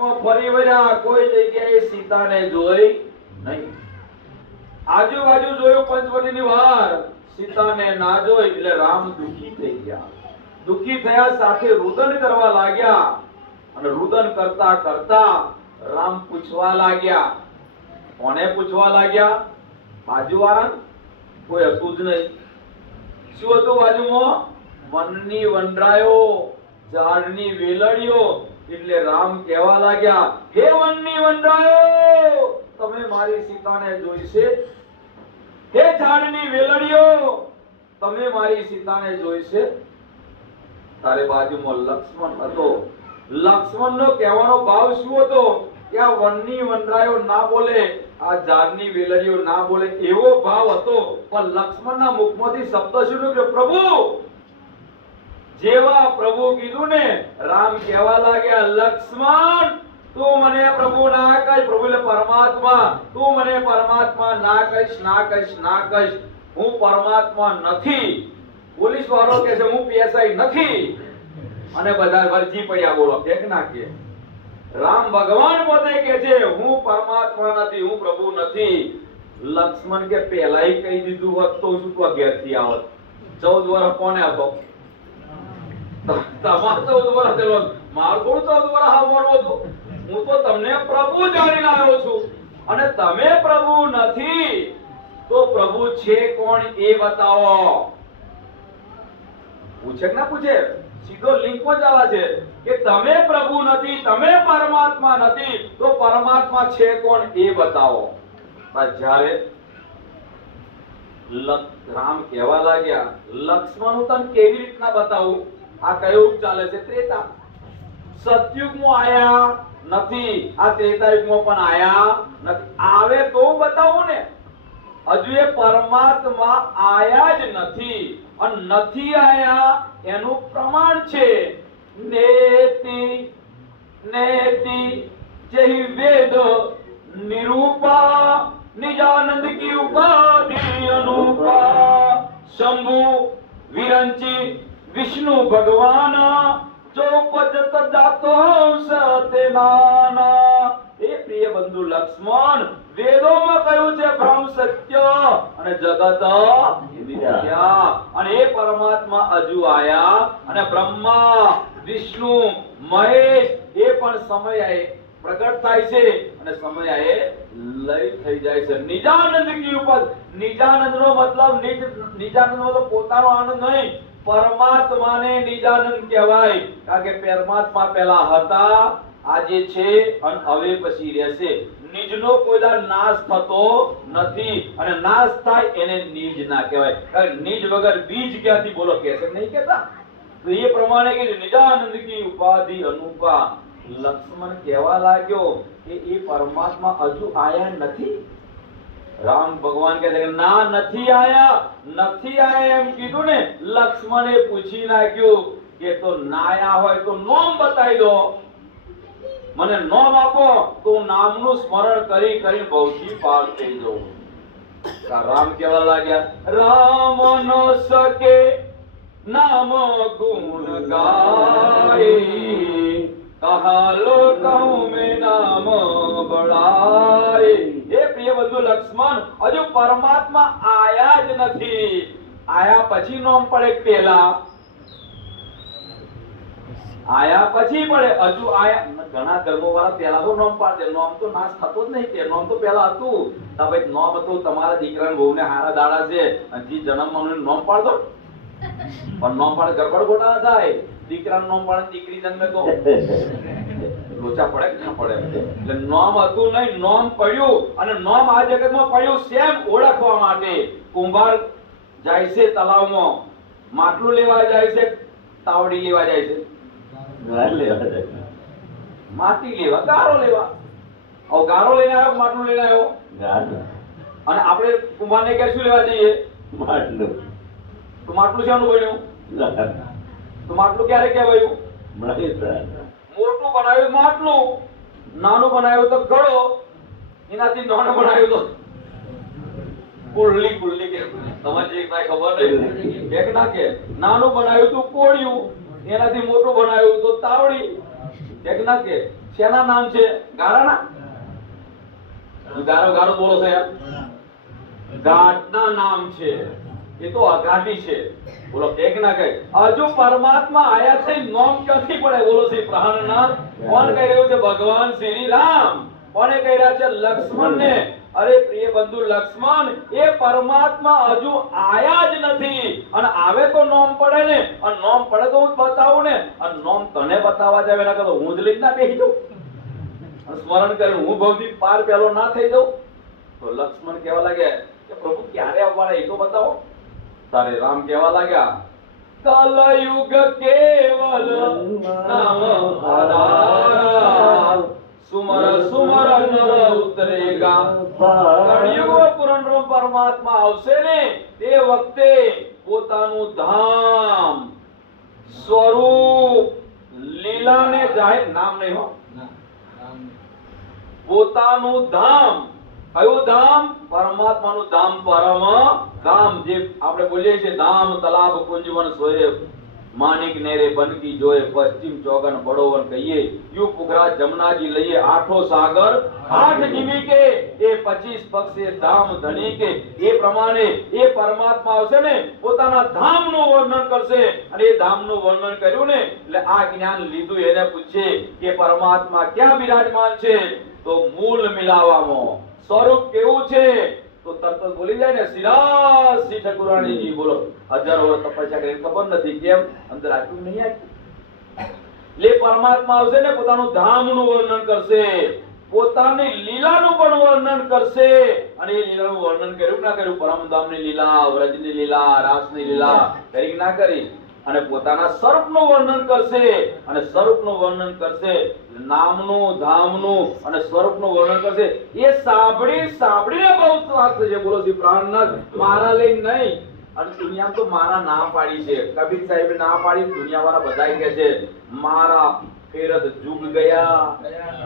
ફરી વળ્યા, કોઈ જગ્યાએ સીતાને જોઈ નહીં. આજુબાજુ જોયું પંચવટીની વાર, સીતાને ના જોઈ એટલે રામ દુખી થઈ ગયા. દુખી થયા સાથે રુદન કરવા લાગ્યા અને રુદન કરતા કરતા રામ પૂછવા લાગ્યા. કોને પૂછવા લાગ્યા? બાજુવાળા? કોઈ હતું જ નહીં. શું હતું બાજુમાં? વનની વનરાયો, ઝાડની વેલડીઓ. એટલે રામ કહેવા લાગ્યા, હે વનની વનરાયો, તમે મારી સીતાને જોઈશે? હે ઝાડની વેલડીઓ, તમે મારી સીતાને જોઈશે? તારે બાજુમાં લક્ષ્મણ હતો. લક્ષ્મણનો કહેવાનો ભાવ શું હતો કે આ વનની વનરાયો ના બોલે, આ ઝાડની વેલડીઓ ના બોલે, એવો ભાવ હતો. પણ લક્ષ્મણના મુખમાંથી શબ્દ શું નીકળ્યો? પ્રભુ. જેવા પ્રભુ કીધું ને, રામ કહેવા લાગ્યા, લક્ષ્મણ તું મને પ્રભુ ના કહીશ. પ્રભુ એટલે પરમાત્મા. તું મને પરમાત્મા ના કહીશ, ના કહીશ, ના કહીશ. હું પરમાત્મા નથી. પોલીસ વાળો કહે છે હું પીએસઆઈ નથી, અને બધા વર્જી પડ્યા. બોલો કે ના કે? રામ ભગવાન પોતે કહે છે હું પરમાત્મા નથી, હું પ્રભુ નથી. લક્ષ્મણ કે પહેલાય કહી દીધું હોત તો શું તું ઘેરથી આવત? 14 વર્ષ કોને હતો? તમારે 14 વર્ષ થયેલો. મારું થોડું 14 વર્ષ આવવાનું હતું. હું તો તમને પ્રભુ જાણીને આવ્યો છું, અને તમે પ્રભુ નથી તો પ્રભુ છે કોણ એ બતાવો. પૂછે કે ના પૂછે? સીધો લિંક માં જ આવે છે કે તમે પ્રભુ નથી, તમે પરમાત્મા નથી, તો પરમાત્મા છે કોણ એ બતાવો. જ્યારે રામ કહેવા લાગ્યા, લક્ષ્મણ હું તને કેવી રીતના બતાવું? આ કયું ચાલે છે? ત્રેતા. સતયુગમાં આયા નથી, આ ત્રેતાયુગમાં પણ આયા નથી. આવે તો બતાવું ને. હજુ એ પરમાત્મા આયા જ નથી, અને નથી આયા એનું પ્રમાણ છે નેતિ નેતિ જય વેદ નિરૂપા નિજાનંદ કી ઉપાધિ અનુપા. શંભુ વિરંચી વિષ્ણુ ભગવાન જો પજત જાતો સતેનાના. એ પ્રિય બંધુ લક્ષ્મણ, વેદોમાં કહ્યું છે બ્રહ્મ સત્ય અને જગત મિથ્યા. અને એ પરમાત્મા હજુ આયા, અને બ્રહ્મા વિષ્ણુ મહેશ એ પણ સમયે પ્રગટ થાય છે અને સમયે લય થઈ જાય છે. નિજાનંદ કી ઉપર. નિજાનંદ નો મતલબ નિજાનંદ મતલબ પોતાનો આનંદ નહીં, પરમાત્માને નિજાનંદ કહેવાય. કારણ કે પરમાત્મા પહેલા હતા, આજે છે અને હવે પછી રહેશે. નિજનો કોઈ નાશ થતો નથી, અને નાશ થાય એને નિજ ના કહેવાય. કારણ નિજ વગર બીજ ક્યાંથી? બોલો કે છે નહીં કહેતા? તો એ પ્રમાણે કે નિજાનંદ કી ઉપાધિ અનુપા. લક્ષ્મણ કહેવા લાગ્યો કે એ પરમાત્મા હજુ આયા નથી. રામ ભગવાન કહે છે કે ના, નથી આયા, નથી આયા એમ કીધું ને. લક્ષ્મણે પૂછી નાખ્યું કે તો નાયા હોય તો નામ બતાવી દો, મને નામ આપો તો નામનું સ્મરણ કરી કરી ભૌથી પાર થઈ જાઉં. રામ કહેવા લાગ્યા, રામ નો સકે નામ ગુણ ગાય, કહાલો કહું મેં નામ બળાય. એ પ્રિય બંધુ લક્ષ્મણ, હજુ પરમાત્મા આયા જ નથી. આયા પછી નામ પડે? પહેલા આયા પછી પડે. હજુ આયા. ઘણા ધર્મો વાળા પહેલા તો નામ પાડે. નામ તો નાશ થતો જ નહીં. કે નામ તો પહેલા હતું. તો ભાઈ નામ હતું, તમારા દીકરા બહુને હારા દાડા છે, હજી જન્મ નામ પાડતો. પણ નામ પાડે ગરબડ ગોટા ના થાય. દીકરાનું નામ પાડે, દીકરી જન્મે તો લોચા પડે કે ના પડે? એટલે નામ હતું નહીં, નામ પડ્યું. અને નામ આ જગતમાં પડ્યું શેમ? ઓળખવા માટે. કુંભાર જાય છે તલાવમાં, માટલું લેવા જાય છે, તાવડી લેવા જાય છે, માટી લેવા, ગારો લેવા. હવે ગારો લઈને આવ્યો, માટલું લઈને આવ્યો, અને આપણે કુંભારને કે શું લેવા જઈએ? માટલું. તો માટલું શાનું બન્યું? તો માટલું ક્યારે કહેવાયું? મોટું બનાવ્યું માટલું, નાનું બનાવ્યું તો ઘડો, એનાથી નાનું બનાવ્યું તો કુલ્લી. કુલ્લી કે તમારે કઈ ખબર નહીં કે ના કે? નાનું બનાવ્યું તો કોળિયું, એનાથી મોટું બનાવ્યું તો તાવડી. એક ના કે શેના નામ છે? ગારાના. ગારો ગારો બોલો છે યાર. ઘાટના નામ છે. એ તો અઘાટી છે. બોલો એક ના કે હજુ પરમાત્મા આયા છે નામ ક્યાંથી પડે? બોલો શ્રી પ્રાણનાથ. કોણ કહી રહ્યું છે? ભગવાન શ્રી રામ. કોને કહી રહ્યા છે? લક્ષ્મણ ને. અરે પ્રિય બંધુ લક્ષ્મણ, એ પરમાત્મા હજુ આયા જ નથી અને આવે તો નામ પડે ને. અને નામ પડે તો હું બતાવું ને. અને નામ તને બતાવવા જાય એના કરતા હું જ લઈને ના બેસી જાઉં અને સ્મરણ કરીને હું ભવથી પાર પેલો ના થઈ જાઉં. તો લક્ષ્મણ કહેવા લાગ્યા કે પ્રભુ ક્યારે આવવાના એ તો બતાવો. તારે રામ કહેવા લાગ્યા કલયુગ કેવલ નામ આધાર સુમર સુમર નર ઉતરેગા. કળિયુગમાં પૂર્ણ પરમાત્મા આવશે ને તે વખતે પોતાનું ધામ સ્વરૂપ લીલાને જાહેર નામ નહીં હો પોતાનું ધામ. કયું ધામ? પરમાત્માનું ધામ. પરમ ધામ જે આપણે બોલીએ છીએ ધામ તલાબ કુંજવન સોયે માનિક નેરે બનકી જોએ પશ્ચિમ ચોગન બડોવન કહીએ યુ પુખરા જમનાજી લઈએ આઠો સાગર આઠ જીવી કે એ 25 પક્ષે ધામ ધણી કે. એ પ્રમાણે એ પરમાત્મા આવશે ને પોતાના ધામનું વર્ણન કરશે. અને એ ધામનું વર્ણન કર્યું ને એટલે આ જ્ઞાન લીધું એને પૂછે કે પરમાત્મા ક્યાં બિરાજમાન છે? તો મૂળ મિલાવામાં. સ્વરૂપ કેવું છે? તો તરત બોલી જાય ને સિરાજ શ્રી ઠાકુરાણીજી. બોલો હજારો વર્ષ તપસ્યા કરીને ખબર નથી કેમ અંદર આટલું નહીં આવ્યું. લે પરમાત્મા આવશે ને પોતાનું ધામનું વર્ણન કરશે, પોતાની લીલાનું પણ વર્ણન કરશે. અને એ લીલાનું વર્ણન કર્યું ના કર્યું? પરમધામની લીલા, વ્રજની લીલા, રાસની લીલા કરી ના કરી? અને પોતાના સ્વરૂપનું વર્ણન કરશે. અને સ્વરૂપનું વર્ણન કરશે, નામનું, ધામનું અને સ્વરૂપનું વર્ણન કરશે. એ સાંભળીને બહુ ત્રાસ થશે. બોલો શ્રી પ્રાણનાથ. મારા લઈને નહીં. અને દુનિયા તો મારા ના પાડી છે. કબીર સાહેબ ના પાડી. દુનિયાવાળા બધા કહે છે મારા ફેરત જુગ ગયા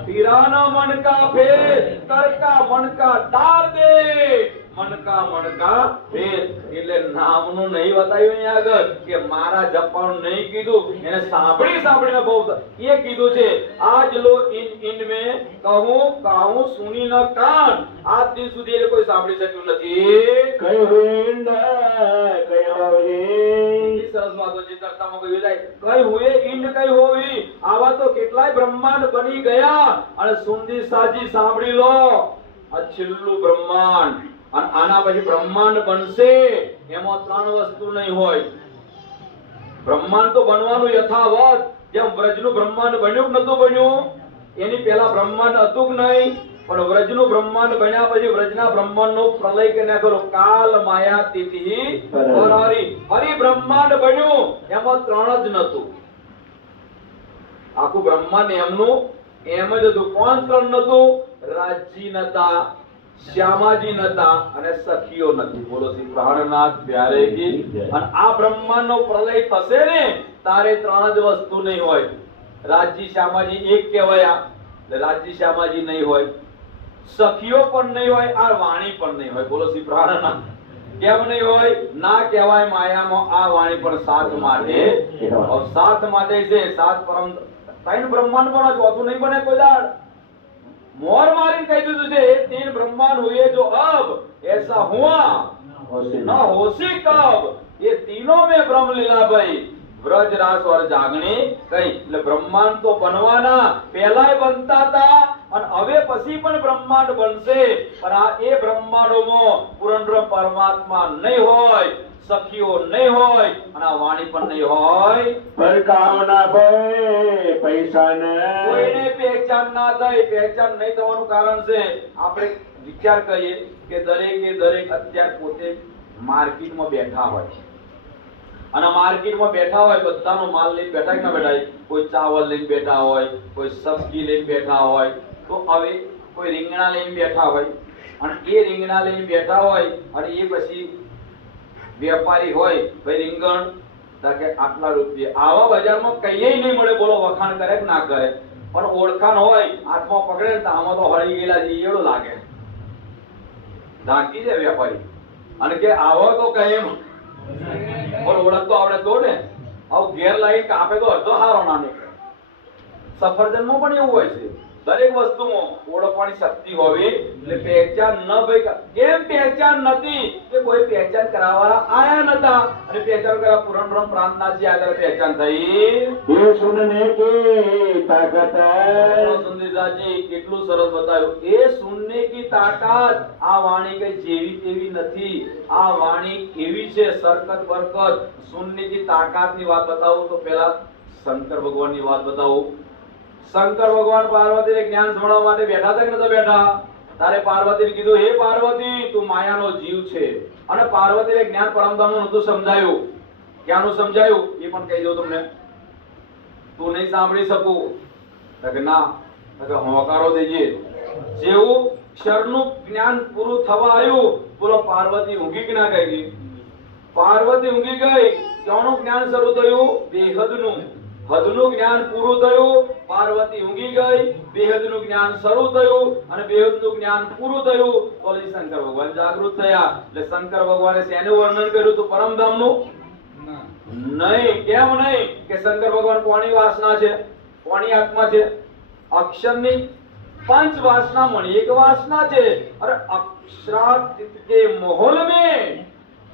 પીરાના મન કા ફેર કરકા મન કા ડાર દે મનકા ફેર. એટલે નામનું નહીં બતાવ્યું અહીંયા આગળ કે મારા જપવાનું નહીં કીધું. એને સાંભળીને બહુ એ કીધું છે આજ લો ઇન મે કહું સુની ન કાન. આજ દિન સુધી એ કોઈ સાંભળી શક્યું નથી. સરસ વાતો છે ચર્ચામાં કહ્યું જાય કઈ હુએ ઇન્ડ કઈ હોવી. આવા તો કેટલાય બ્રહ્માંડ બની ગયા. અને સુંદી સાજી સાંભળી લો આ છેલ્લું બ્રહ્માંડ. અને આના પછી બ્રહ્માંડ બનશે. એમાં 3 વસ્તુ નહીં હોય. બ્રહ્માંડ તો બનવાનું યથાવત. જેમ વ્રજનું બ્રહ્માંડ બન્યું કે નતું બન્યું? એની પહેલા બ્રહ્માંડ હતું કે નહીં? પણ વ્રજનું બ્રહ્માંડ બન્યા પછી વ્રજના બ્રહ્માંડનો પ્રલય કરીને કરો કાલ માયા તિથિ પરહરી. ફરી બ્રહ્માંડ બન્યું. એમાં 3 જ નતું. આખું બ્રહ્માંડ એમનું એમ જ હતું. કોણ 3 નતું? રાજજી નતા, શ્યામાજી નતા અને સખીઓ નથી. બોલો શ્રી પ્રાણનાથ પ્યારે કી. અને આ બ્રહ્માંડનો પ્રલય થશે ને તારે 3 જ વસ્તુ નહીં હોય. રાજજી શ્યામાજી એક કહેવાયા એટલે રાજજી શ્યામાજી નહીં હોય, સખીઓ પણ નહીં હોય, આ વાણી પણ નહીં હોય. બોલો શ્રી પ્રાણનાથ. કેમ નહીં હોય? ના કહેવાય માયામાં આ વાણી પણ સાથ માટે. સાથ માટે છે. સાત પરમ 3 બ્રહ્માંડ પણ ચોથું નહીં બને કોઈ દાડ. मोर मारिन कह दीजिए છે 3 ब्रह्मांड हुए जो अब ऐसा हुआ न होसी कब. ये तीनों में ब्रह्म लीला भाई व्रज रास और जागणी कई. એટલે બ્રહ્માંડ તો બનવાના પહેલાય બનતા હતા અને હવે પછી પણ બ્રહ્માંડ બનશે. પણ આ એ બ્રહ્માંડોમાં પૂર્ણ પરમાત્મા નહીં હોય, સખીઓ નહીં હોય અને આ વાણી પણ નહીં હોય. પરકાવના ભય પૈસા ને કોઈને પહેચાન ના થાય. પહેચાન નહીં થવાનું કારણ છે આપણે વિચાર કરીએ કે દરેક અત્યારે પોતે માર્કેટમાં બેઠા હોય અને માર્કેટમાં બેઠા હોય બધાનો માલ લઈને બેઠા કે ના બેઠા? કોઈ ચાવલ લઈને બેઠા હોય, કોઈ સબ્જી લઈને બેઠા હોય. તો હવે કોઈ રીંગણા લઈને બેઠા હોય અને એ રીંગણા લઈને બેઠા હોય અને એ પછી વેપારી હોય ભાઈ રીંગણ કે આટલા રૂપિયા. આવા બજારમાં કઈ નહીં મળે. બોલો વખાણ કરે કે ના કરે? પણ ઓળખાણ હોય હાથમાં પકડે ને આમાં તો હળી ગયેલા છે એવું લાગે. ઢાંકી દે વેપારી અને કે આવો તો કઈ પણ ઓળખ તો આપણે તો ને આવું ઘેર લાવી કાપે તો અડધો હારો ના નીકળે. સફરજનમાં પણ એવું હોય છે. દરેક વસ્તુમાં ઓળખવાની શક્તિ હોવી એટલે પહેચાન ન ભાઈ કેમ પહેચાન નથી કે કોઈ પહેચાન કરાવવાળા આયા નતા અને પહેચાન કરવા પુરંદરમ પ્રાંતના જે આગળ પહેચાન થઈ. ये सुनने की ताकत है સુંદરદાસજી કેટલું સરસ બતાવ્યું. એ સુનને કી તાકાત. આ વાણી કઈ જેવી તેવી નથી. આ વાણી કેવી છે સરકત બરકત. સુનને કી તાકાતની વાત બતાવું તો પહેલા શંકર ભગવાનની વાત બતાવું. શંકર ભગવાન પાર્વતીને જ્ઞાન સંભળાવવા માટે બેઠા હતા કે નતા બેઠા? તારે પાર્વતીને કીધું હે પાર્વતી તું માયાનો જીવ છે. અને પાર્વતીને જ્ઞાન પરમધામનું નતું સમજાયું. ક્યાંનું સમજાયું એ પણ કહી દઉં તમને. તું નહીં સાંભળી શકું કે ના કે હોંકારો દેજે. જેવું ક્ષરનું જ્ઞાન પૂરું થવા આવ્યું બોલો પાર્વતી ઊંઘી કે ના ગઈ? પાર્વતી ઊંઘી ગઈ. ક્યાંનું જ્ઞાન શરૂ થયું? બેહદનું. હદનું જ્ઞાન પૂરું થયું. પાર્વતી ઊંઘી ગઈ. બેહદનું જ્ઞાન શરૂ થયું અને બેહદનું જ્ઞાન પૂરું થયું તો શંકર ભગવાન જાગૃત થયા. એટલે શંકર ભગવાને શેનું વર્ણન કર્યું હતું? પરમધામનું નહીં. કેમ નહીં? કે શંકર ભગવાન કોની વાસના છે? કોની આત્મા છે? અક્ષરની पंच वासना मणि एक वासना છે. अरे अक्षरात के मोहल में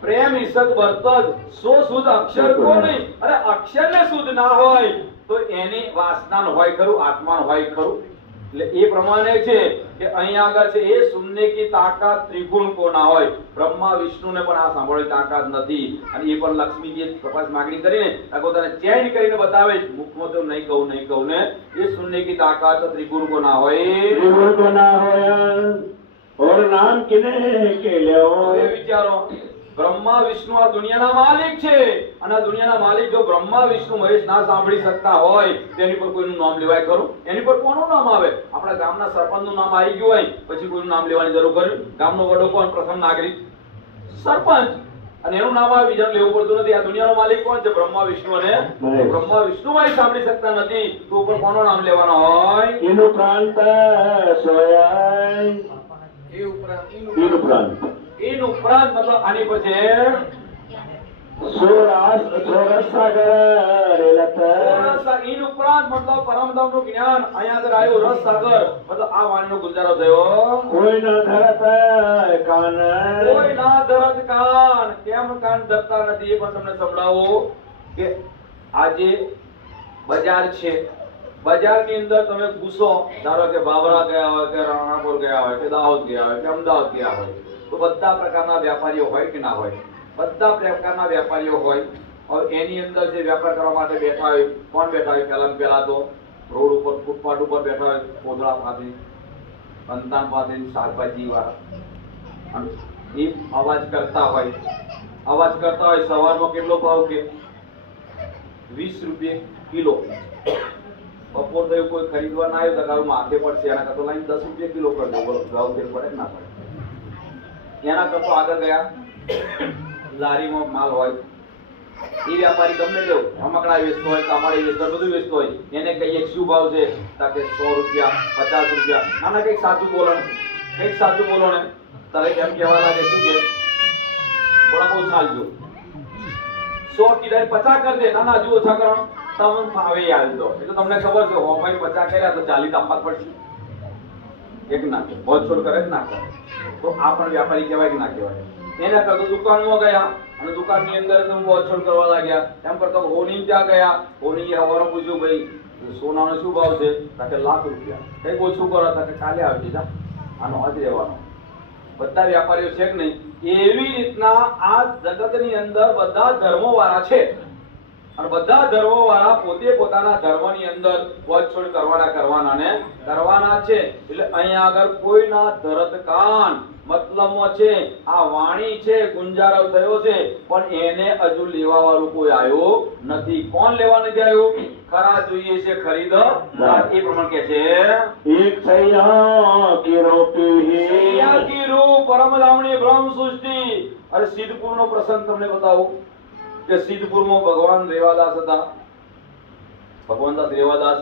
प्रेम ईसक वर्तक सो शुद्ध अक्षर को नहीं. अरे अक्षर ने शुद्ध ना હોય તો એની વાસના ન હોય ખરું, આત્મા ન હોય ખરું. એટલે એ પ્રમાણે છે કે અહીં આગળ છે એ શૂન્ય કી તાકાત ત્રિગુણ કો ના હોય. બ્રહ્મા વિષ્ણુને પણ આ સાંભળવાની તાકાત નથી અને એ પણ લક્ષ્મીજીએ તપાસ માંગણી કરીને આ પોતાને ચેન્જ કરીને બતાવે મુખમાં તો નહીં કહું ને એ શૂન્ય કી તાકાત ત્રિગુણ કો ના હોય. त्रिगुण को ना होया और नाम किने के ल्यो. હવે વિચારો બ્રહ્મા વિષ્ણુ આ દુનિયાના માલિક છે અને આ દુનિયાના માલિક જો બ્રહ્મા વિષ્ણુ મહેશ ના સાંભળી શકતા હોય તેની પર કોઈનું નામ લેવાય ખરું? એની પર કોનું નામ આવે? આપણા ગામના સરપંચનું નામ આવી ગયું હોય પછી કોઈનું નામ લેવાની જરૂર ખરી? ગામનો વડો કોણ? પ્રથમ નાગરિક સરપંચ. અને એનું નામ આવે બીજાનું લેવું પડતું નથી. આ દુનિયાનો માલિક કોણ છે? બ્રહ્મા વિષ્ણુ. અને બ્રહ્મા વિષ્ણુ માં સાંભળી શકતા નથી તો ઉપર કોનું નામ લેવાનો હોય? इनु प्रांत सोया એ ઉપરાંત इनु प्रांत એન ઉપરાંત મતલબ આની પછી सोरास सोरस सागर रेलत इन उपरांत मतलब परमधामનું જ્ઞાન અહીંયા આગળ આવ્યું. રસ સાગર મતલબ આ વાણીનો ગુજારો થયો. कोई न धरत कान કોઈ ના ધરત કાન. કેમ કાન ધરતા નથી એ પણ તમને સંભળાવું કે આજે બજાર છે. બજારની અંદર તમે ઘૂસો, ધારો કે બાબરા ગયા હોય કે રાણાપુર ગયા હોય કે દાહોદ ગયા હોય કે અમદાવાદ ગયા હોય તો બધા પ્રકારના વેપારીઓ હોય કે ના હોય? બધા પ્રકારના વેપારીઓ હોય. હવે એની અંદર જે વેપાર કરવા માટે બેઠા હોય કોણ બેઠા હોય? પહેલા તો રોડ ઉપર ફૂટપાથ ઉપર બેઠા હોય કોદળા પાસે, સંતાન પાસે, શાકભાજી વાળા. એ અવાજ કરતા હોય. સવારમાં કેટલો ભાવ કે 20 રૂપિયા કિલો. બપોર થયું કોઈ ખરીદવા ના આવ્યું તો કારું માથે પડશે એના કરતો લાઈન 10 રૂપિયા કિલો કરી દો. બોલો ભાવ ફેર પડે ના પડે? એના કરતો આગળ ગયા લારીમાં માલ હોય એ વ્યાપારી ગમે તેવો રમકડા વેચતો હોય, કાપડી વેચતો હોય, બધું વેચતો હોય. એને કહીએ શું ભાવ છે? કે 100 રૂપિયા, 50 રૂપિયા. ના કંઈક સાચું બોલો ને. તારે કેમ કહેવા લાગે? શું કે થોડા બહુ ચાલજો. 100 કીધા 50 કરી દે. ના હજુ ઓછા કરો. તમને ભાવે યાદ દો એટલે તમને ખબર છે હો ભાઈ 50 કર્યા તો 40 આપવા પડશે. એક ના બહુ છોડ કરે ના કરે તો આ પણ વ્યાપારી કહેવાય કે ના કહેવાય? એના કરતા દુકાનમાં ગયા અને દુકાનની અંદર તમે બહુ છોડ કરવા લાગ્યા. એમ કરતા હોની ત્યાં ગયા. હોની હવારો પૂછ્યું ભાઈ સોનાનો શું ભાવ છે? કે લાખ રૂપિયા. કઈ ઓછું કરો? કે કાલે આવજે જા. આનો હજ રહેવાનો. બધા વ્યાપારીઓ છે કે નહીં? એવી રીતના આ જગતની અંદર બધા ધર્મો વાળા છે અને બધા ધર્મો વાળા પોતે પોતાના ધર્મની અંદર વચછોડ કરવાના છે. એટલે અહીંયા આગળ કોઈના ધરત કાન મતલબમાં છે આ વાણી છે ગુંજારવ થયો છે પણ એને હજુ લેવા વાળું કોઈ આવ્યો નથી. કોણ લેવા નથી આવ્યું? ખરા જોઈએ છે ખરીદ. એ પ્રમાણે કે છે एक सैया की रोटी સૈયા કી રૂ પરમધામની બ્રહ્મ સૃષ્ટિ. અરે સિદ્ધપુરનો પ્રસંગ તમને બતાવું કે સિદ્ધપુરમાં ભગવાન રેવાદાસ હતા. ભગવાનદાસ રેવાદાસ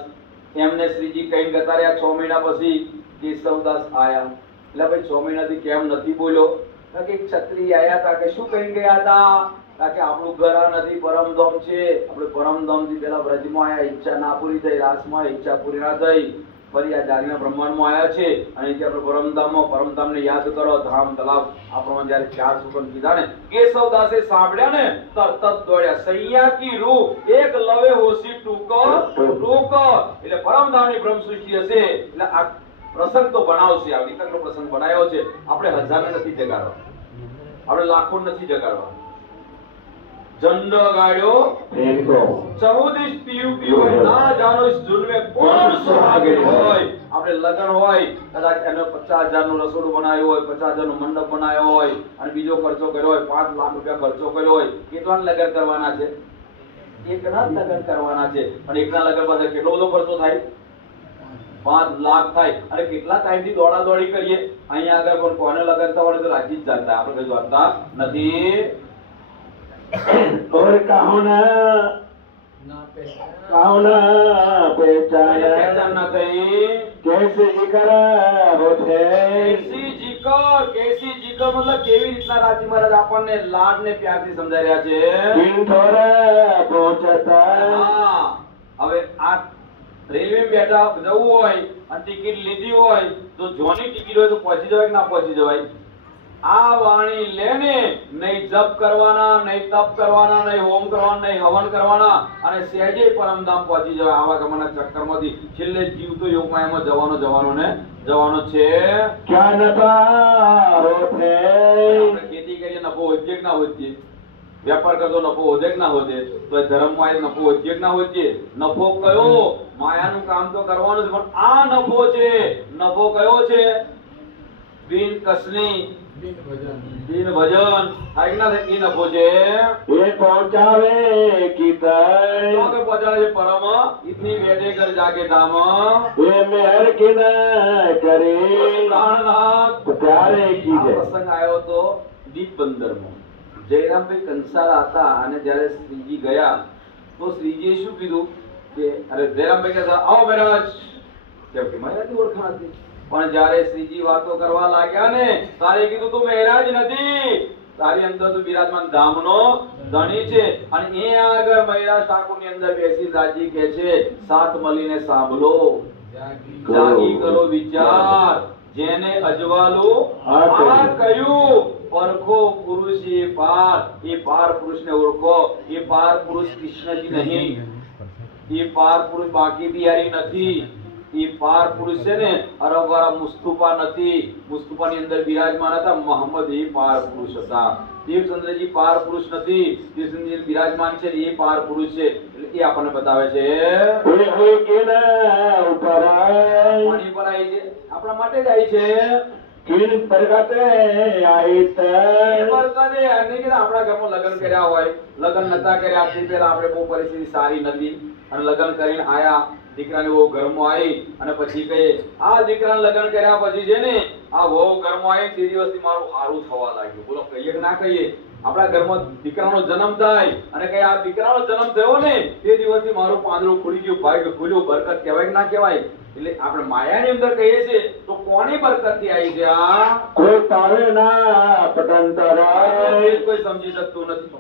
એમને શ્રીજી કઈ ગતા રહ્યા. 6 મહિના પછી કેશવદાસ આયા. એટલે ભાઈ 6 મહિનાથી કેમ નથી બોલ્યો? કે ક્ષત્રિય આયા હતા કે શું કઈ ગયા હતા કે આપણું ઘર આ નથી પરમધામ છે, આપણે પરમધામથી પેલા વ્રજમાં આયા, ઈચ્છા ના પૂરી થઈ, રાસમાં ઈચ્છા પૂરી ના થઈ, ફરી આ જાગના બ્રહ્માંડમાં આયા છે, અને અહીંથી આપણે પરમધામને યાદ કરો, ધામ તલાવ આપણો જયારે 4 સુકન કીધા ને, કેશવદાસે સાંભળ્યા ને તરત જ દોડ્યા, સૈયા કી રૂ એક લવે હોશી ટૂક ટૂક, એટલે પરમધામની બ્રહ્મ સૃષ્ટિ હશે એટલે આ પ્રસંગ તો બનાવશે, આ વિતકનો પ્રસંગ બનાવ્યો છે. આપણે હજારો નથી જગાડવા, આપણે લાખો નથી જગાડવા. ઝંડો ગાડ્યો ફેંકો 14 પીયુપી હોય, ના જાણો ઇસ જુલ્મે કોણ સુહાગણી હોય. આપણે લગન હોય, કદાચ એને 50,000 નું રસોડું બનાવ્યું હોય, 50,000 નો મંડપ બનાવ્યો હોય, અને બીજો ખર્ચો કર્યો હોય, 5 લાખ રૂપિયા ખર્ચો કર્યો હોય, કેટલા લગન કરવાના છે? એકના જ લગન કરવાના છે, અને એકના લગન પાસે કેટલો બધો ખર્ચો થાય? 5 લાખ થાય. અને કેટલા ટાઈમ થી દોડા દોડી કરીએ. અહીંયા આગળ પણ કોને લગન થવાનું તો રાજી જ જાણતા, આપણે કઈ જાણતા નથી. और पहचाना पहचान ना થઈ. कैसे जिक्र होते कैसी जिकर मतलब કેવી રીતના રાજી મહારાજ આપણને લાડ ને પ્યારથી સમજાઈ રહ્યા છે. किंठोरा पहुंचता હા, હવે આ રેલવે બેઠા જવું હોય અને ટિકિટ લીધી હોય તો જોની ટિકિટ હોય તો પહોંચી જવાય કે ના પહોંચી જવાય? આ વાણી લેને નહીં જપ કરવાના, નહીં તપ કરવાના, નહીં હોમ કરવાના, નહીં હવન કરવાના, અને સહેજે પરમધામ પહોંચી જવાય. આવા ગમનના ચક્કરમાંથી છેલ્લે જીવ તો યોગમાયામાં જવાનો છે. क्या नफा होते આપણે ખેતી કરીએ નફો વધે કે ના વધે? વેપાર કરતો નફો વધે કે ના વધે? તો એ ધર્મમાં એ નફો વધે કે ના વધે? નફો કયો? માયાનું કામ તો કરવાનું છે, પણ આ નફો છે. નફો કયો છે? બિન કસની બિન ભજન થાય ના થાય એ નફો છે. ये पहुंचावे की तर તો કે પહોંચાડે છે પરમ ઇતની બેઠે કર જાકે ધામ. ये मेहर की न करे પ્રાણનાથ प्यारे की આ है પ્રસંગ આવ્યો તો દીપ બંદરમાં. જયરામભાઈ કંસારા હતા અને જ્યારે શ્રીજી ગયા તો શ્રીજીએ શું કીધું કે અરે જયરામભાઈ કહેતા આવો મહારાજ, કેમ કે મહારાજની ઓળખાણ હતી. પણ જ્યારે શ્રીજી વાતો કરવા લાગ્યા ને તારે કીધું તું મહારાજ નથી, તારી અંદર તો બિરાજમાન ધામનો ધણી છે. અને એ આગળ મહારાજ ઠાકોરની અંદર બેસી રાજી કહે છે સાથ મળીને સાંભળો, જાગી કરો વિચાર, જેને અજવાલું આ કહ્યું પરખો પુરુષ એ પાર પુરુષને ઓળખો. એ પાર પુરુષ કૃષ્ણજી નહીં, એ પાર પુરુષ બાકી બિહારી નથી, એ પાર પુરુષ છે ને અરબવાળા મુસ્તુફા નથી. મુસ્તુફાની અંદર બિરાજમાન હતા મોહમ્મદ, એ પાર પુરુષ હતા. દેવચંદ્રજી પાર પુરુષ નથી, દેવચંદ્રજી બિરાજમાન છે એ પાર પુરુષ છે. એટલે એ આપણને બતાવે છે हुए के न ऊपर પાણી પર આવી છે, આપણા માટે જ આવી છે. किन प्रगटे आई तर બરકતે એની કે આપણા ઘરમાં લગ્ન કર્યા હોય, લગ્ન નતા કર્યા તે પહેલા આપણે બહુ પરિસ્થિતિ સારી નથી, અને લગ્ન કરીને આયા, દીકરાની વહુ ઘરમાં આવી, અને પછી કહીએ આ દીકરાને લગ્ન કર્યા પછી છે ને આ વહુ ઘરમાં આવી તે દિવસથી મારું સારું થવા લાગ્યું. બોલો કહીએ કે ના કહીએ? આપણા ઘરમાં દીકરાનો જન્મ થાય અને કઈ આ દીકરાનો જન્મ થયો ને તે દિવસથી મારું પાંદડું ખુલી ગયું, ભાગ્ય ખુલ્યું. બરકત કહેવાય કે ના કહેવાય? એટલે આપણે માયાની અંદર કહીએ છીએ તો કોની બરકતથી આવી છે આ? कोई पावे ना पटंतर કોઈ સમજી શકતું નથી.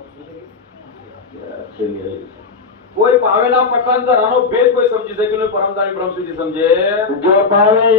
કોઈ પાવેલા પટાંતર આનો ભેદ કોઈ સમજી શક્યું નહીં, પરમતાની બ્રહ્મ સુધી સમજે. जो पावे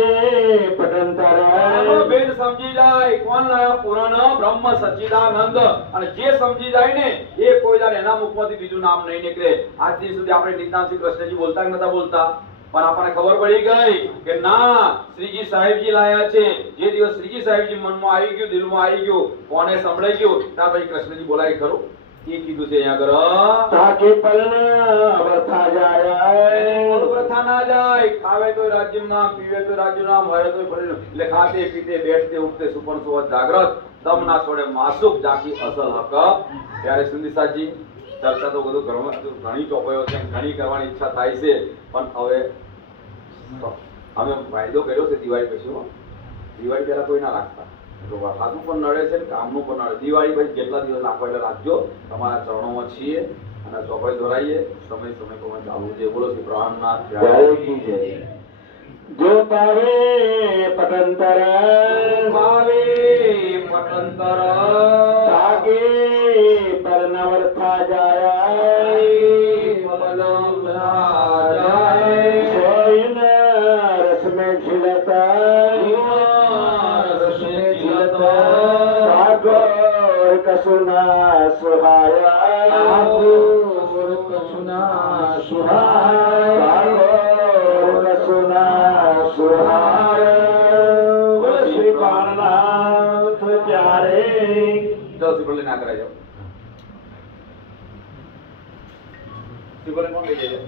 पटंतर આનો ભેદ સમજી જાય કોણ લાયા? પુરાણ બ્રહ્મ સચ્ચિદાનંદ. અને જે સમજી જાય ને એ કોઈ વાર એના મુખમાંથી બીજું નામ નહીં નીકળે. આજ દી સુધી આપણે નિત્યાનંદ શ્રી કૃષ્ણજી બોલતા કે નતા બોલતા, પણ આપણને ખબર પડી ગઈ કે ના શ્રીજી સાહેબજી લાયા છે. જે દિવસ શ્રીજી સાહેબજી મનમાં આવી ગયું, દિલમાં આવી ગયું, કોને સંભળાઈ ગયું ત્યાં પછી કૃષ્ણજી બોલાય ખરું. એ કીધું છે અહીંયા આગળ ताकि पलन वर्था जाए પ્રથા ના જાય. ખાવે તો રાજ્ય નામ, પીવે તો રાજ્ય નામ, હરે તો ફરી. એટલે ખાતે પીતે બેઠતે ઉઠતે સુપન સુવત જાગ્રત, દમ ના છોડે માસુક જાકી અસલ હક. ત્યારે સુંદીસાજી ચર્ચા તો બધું ઘણી ચોપાયો છે, ઘણી કરવાની ઈચ્છા થાય છે, પણ હવે અમે વાયદો કર્યો છે દિવાળી પછી. દિવાળી પહેલા કોઈ ના રાખતા, તો વરસાદનું પણ નડે છે, કામનું પણ નડે. દિવાળી પછી જેટલા દિવસ રાખો એટલે રાખજો, તમારા ચરણોમાં છીએ અને ચોપાઈ દોરાઈએ. સમય પ્રમાણે ચાલુ છે. બોલો શ્રી પ્રાણનાથ प्यारे की जय जो पावे पटंतर ભાવે પટંતર ताके परनव કશુના સુહાયા ઠાકોર કછુના સુહાય ઠાકોર કશુના સુહાયા બોલો શ્રી પ્રાણનાથ ત્યારે જાઓ શ્રીફળ લઈને આગળ જાઓ શ્રીફળ કોણ લઈ જાય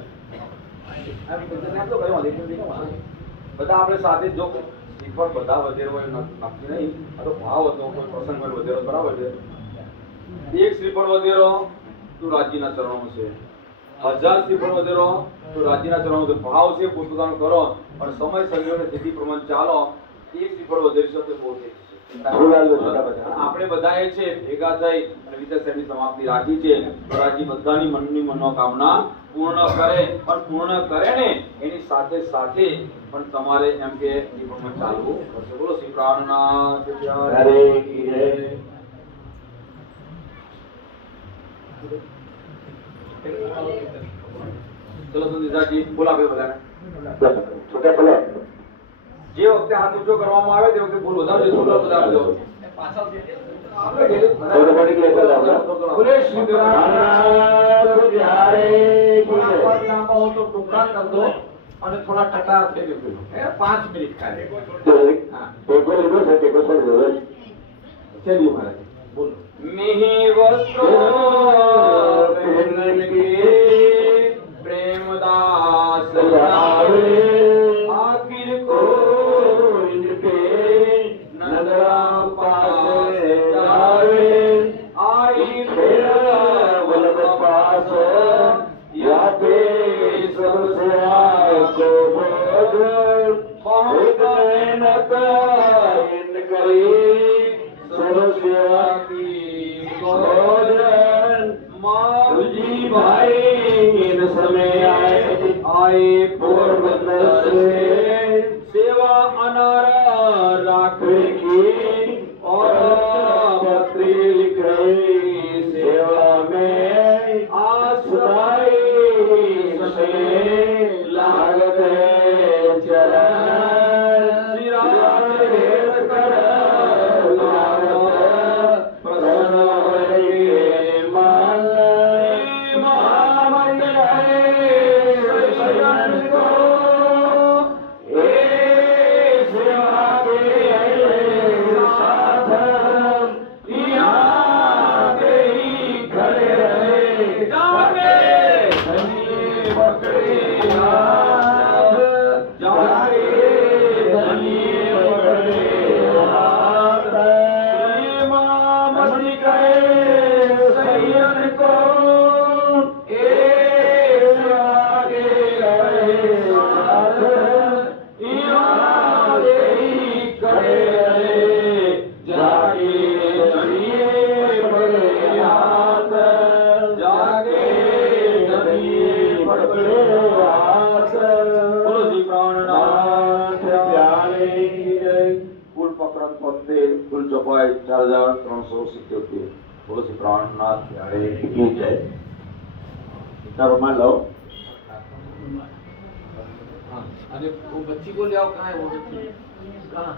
બધા આપણે સાથે જ જો શ્રીફળ બધા વધેરો હોય નક્કી નહીં આ તો ભાવ હતો કોઈ પ્રસંગ હોય વધેરો બરાબર છે એક શ્રીફળ વધેરો તું રાજીના ચરણોમાં છે 1000 શ્રીફળ વધેરો તું રાજીના ચરણોમાં છે ભાવ છે પોતપોતાનો કરો પણ સમય સંજોગને સ્થિતિ પ્રમાણે ચાલો એક શ્રીફળ વધેરશો તો બહુ થઈ જશે આપણે બધાએ છે ભેગા થઈ અને વિચારસરણી સમાપ્તિ રાખી છે તો રાજી બધાની મનની મનોકામના પૂર્ણ કરે પણ પૂર્ણ કરે ને એની સાથે સાથે પણ તમારે એમ કે જીવનમાં ચાલવું પડશે બોલો શ્રી પ્રાણનાથ હરે કી જય ચલો સંદેશાજી બોલા આપણે બધાને છૂટા બોલો જે વખતે હાથ ઊંચો કરવામાં આવે તે વખતે ભૂલ વધારજો છોકરા વધારજો બોલે શ્રી પ્રાણનાથ ત્યારે લાંબા હો તો ટુકડા કર દો અને થોડા ટટાર થઈ દેજો 5 મિનિટ ખાલી ટેકો લીધો છે ટેકો છોડી દો ચલિए महाराज बोलो मिहि वस्त्रो पहन के प्रेम दास लावे आखिर को इनके नजरा पास जावे आई फेरा वल्लभ पास या पे सबसे आको बोध बहुत मेहनत इन करी सेवा की भोजन मारुजी भाई इन समय आए पोरबंदर से सेवा अनार राखवे की और पत्री लिख रही सेवा में आसदाई समय लागत है चरण श्री राम भेद कर कुल चौपाई 4377 बोलो श्री प्राणनाथ प्यारे की जय માં લો हाँ अरे वो बच्ची को ले आओ कहाँ है वो बच्ची कहाँ